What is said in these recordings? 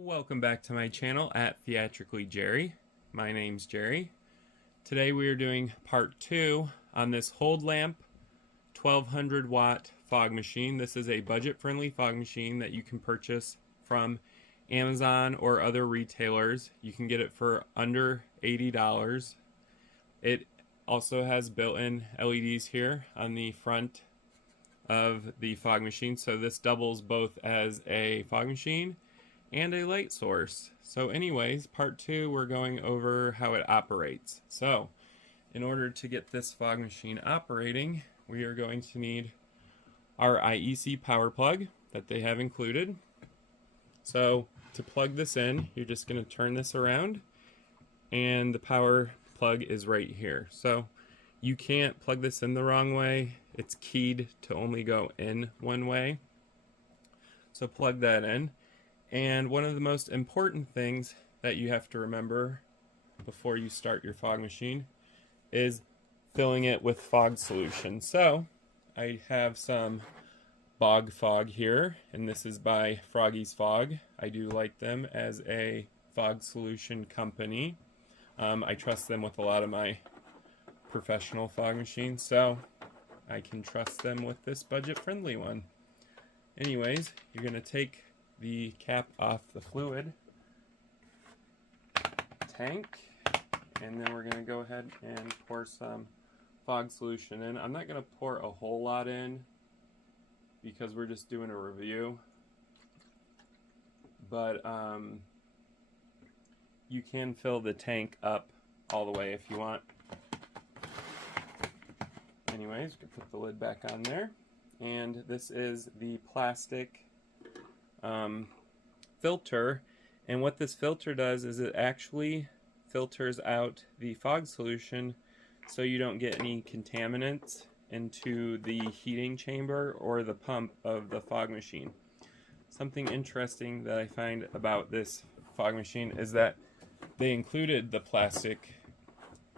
Welcome back to my channel at Theatrically Jerry. My name's Jerry. Today we are doing part 2 on this HoldLamp 1200 watt fog machine. This is a budget-friendly fog machine that you can purchase from Amazon or other retailers. You can get it for under $80. It also has built-in LEDs here on the front of the fog machine, so this doubles both as a fog machine and a light source. So anyways, part 2 we're going over how it operates. So in order to get this fog machine operating, we are going to need our IEC power plug that they have included. So to plug this in, you're just going to turn this around and the power plug is right here. So you can't plug this in the wrong way. It's keyed to only go in one way. So plug that in. And one of the most important things that you have to remember before you start your fog machine is filling it with fog solution. So I have some bog fog here, and this is by Froggy's Fog. I do like them as a fog solution company. I trust them with a lot of my professional fog machines, so I can trust them with this budget-friendly one. Anyways, you're going to take the cap off the fluid tank, and then we're going to go ahead and pour some fog solution in. I'm not going to pour a whole lot in because we're just doing a review, but you can fill the tank up all the way if you want. Anyways, you can put the lid back on there, and this is the plastic filter, and what this filter does is it actually filters out the fog solution so you don't get any contaminants into the heating chamber or the pump of the fog machine. Something interesting that I find about this fog machine is that they included the plastic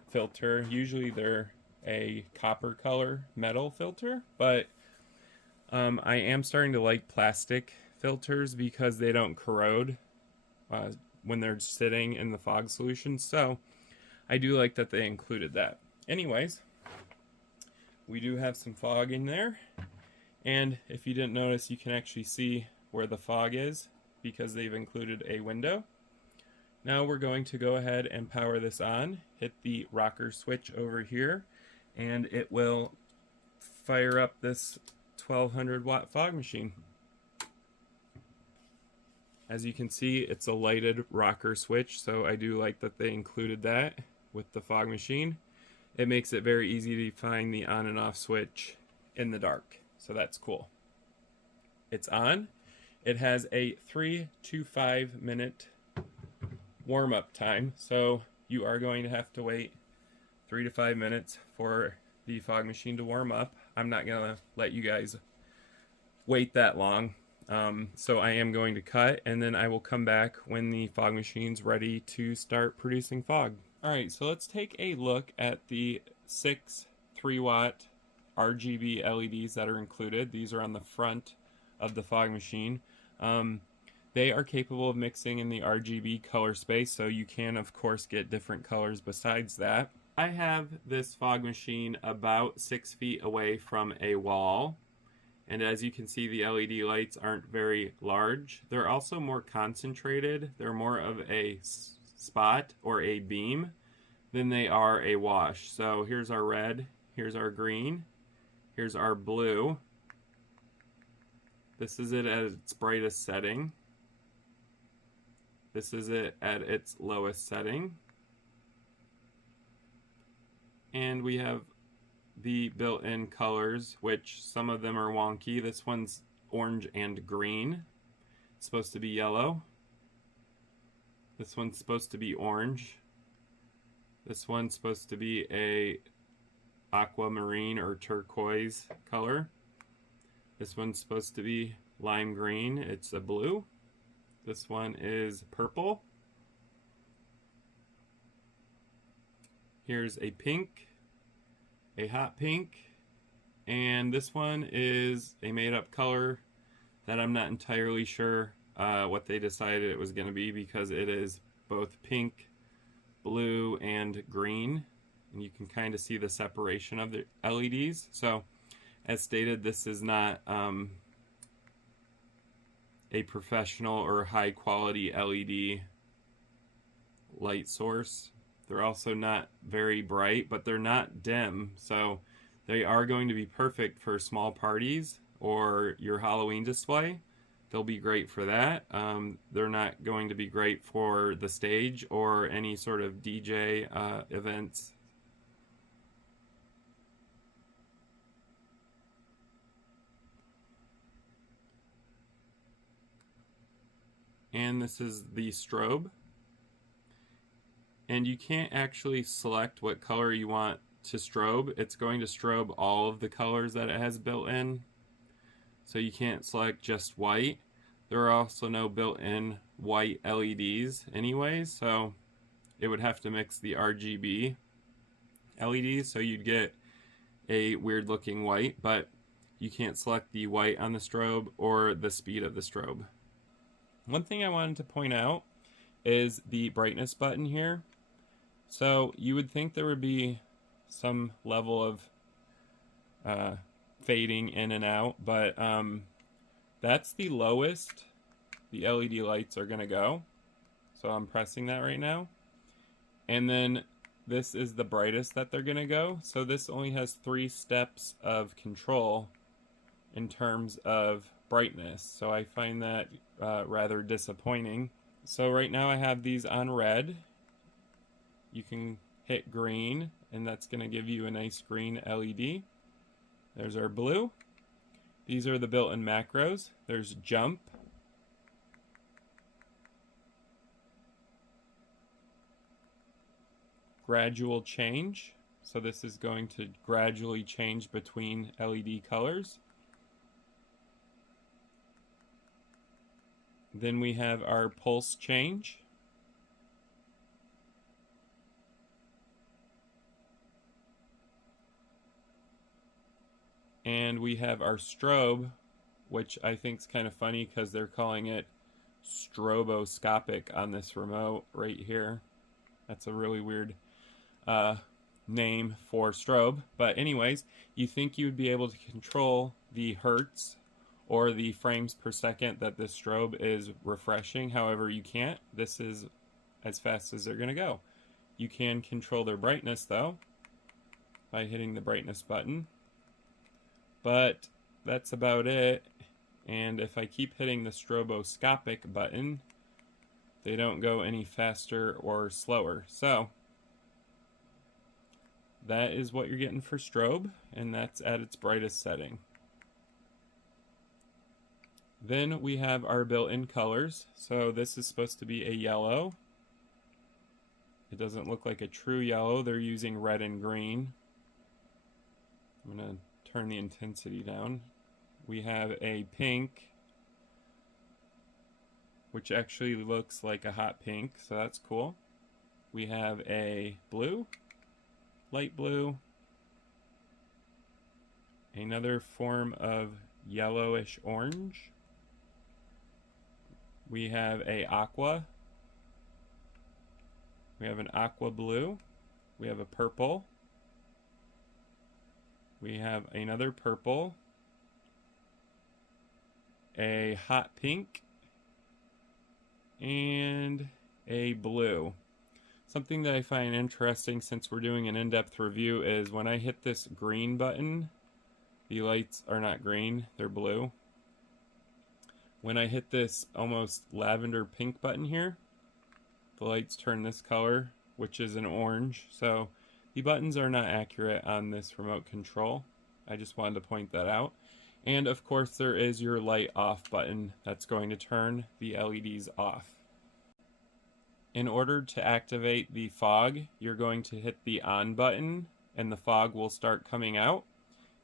filter. Usually they're a copper color metal filter, but I am starting to like plastic filters because they don't corrode when they're sitting in the fog solution, so I do like that they included that. Anyways, we do have some fog in there, and if you didn't notice, you can actually see where the fog is because they've included a window. Now we're going to go ahead and power this on, hit the rocker switch over here, and it will fire up this 1200 watt fog machine. As you can see, it's a lighted rocker switch, so I do like that they included that with the fog machine. It makes it very easy to find the on and off switch in the dark, so that's cool. It's on. It has a 3 to 5 minute warm-up time, so you are going to have to wait 3 to 5 minutes for the fog machine to warm up. I'm not going to let you guys wait that long. So I am going to cut, and then I will come back when the fog machine's ready to start producing fog. Alright, so let's take a look at the 6 3-watt RGB LEDs that are included. These are on the front of the fog machine. They are capable of mixing in the RGB color space, so you can of course get different colors besides that. I have this fog machine about 6 feet away from a wall. And as you can see, the LED lights aren't very large. They're also more concentrated. They're more of a spot or a beam than they are a wash. So here's our red, here's our green, here's our blue. This is it at its brightest setting. This is it at its lowest setting. And we have the built-in colors, which some of them are wonky. This one's orange and green. It's supposed to be yellow. This one's supposed to be orange. This one's supposed to be a aquamarine or turquoise color. This one's supposed to be lime green. It's a blue. This one is purple. Here's a pink, a hot pink, and this one is a made-up color that I'm not entirely sure what they decided it was going to be, because it is both pink, blue, and green, and you can kind of see the separation of the LEDs. So as stated, this is not a professional or high quality LED light source. They're also not very bright, but they're not dim, so they are going to be perfect for small parties or your Halloween display. They'll be great for that. They're not going to be great for the stage or any sort of DJ events. And this is the strobe. And you can't actually select what color you want to strobe. It's going to strobe all of the colors that it has built in. So you can't select just white. There are also no built-in white LEDs anyways, so it would have to mix the RGB LEDs, so you'd get a weird looking white, but you can't select the white on the strobe or the speed of the strobe. One thing I wanted to point out is the brightness button here. So you would think there would be some level of fading in and out, but that's the lowest the LED lights are going to go. So I'm pressing that right now. And then this is the brightest that they're going to go. So this only has 3 steps of control in terms of brightness. So I find that rather disappointing. So right now I have these on red. You can hit green, and that's going to give you a nice green LED. There's our blue. These are the built-in macros. There's jump. Gradual change. So this is going to gradually change between LED colors. Then we have our pulse change. And we have our strobe, which I think is kind of funny because they're calling it stroboscopic on this remote right here. That's a really weird name for strobe. But anyways, you think you would be able to control the hertz or the frames per second that this strobe is refreshing. However, you can't. This is as fast as they're going to go. You can control their brightness though by hitting the brightness button. But that's about it. And if I keep hitting the stroboscopic button, they don't go any faster or slower. So that is what you're getting for strobe, and that's at its brightest setting. Then we have our built-in colors. So this is supposed to be a yellow. It doesn't look like a true yellow. They're using red and green. I'm going to turn the intensity down. We have a pink, which actually looks like a hot pink, so that's cool. We have a blue, light blue, another form of yellowish orange. We have a aqua. We have an aqua blue. We have a purple. We have another purple, a hot pink, and a blue. Something that I find interesting since we're doing an in-depth review is when I hit this green button, the lights are not green, they're blue. When I hit this almost lavender pink button here, the lights turn this color, which is an orange. So the buttons are not accurate on this remote control. I just wanted to point that out. And of course there is your light off button that's going to turn the LEDs off. In order to activate the fog, you're going to hit the on button and the fog will start coming out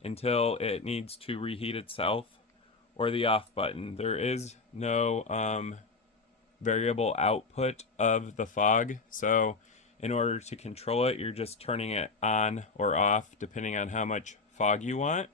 until it needs to reheat itself, or the off button. There is no variable output of the fog, so in order to control it, you're just turning it on or off depending on how much fog you want.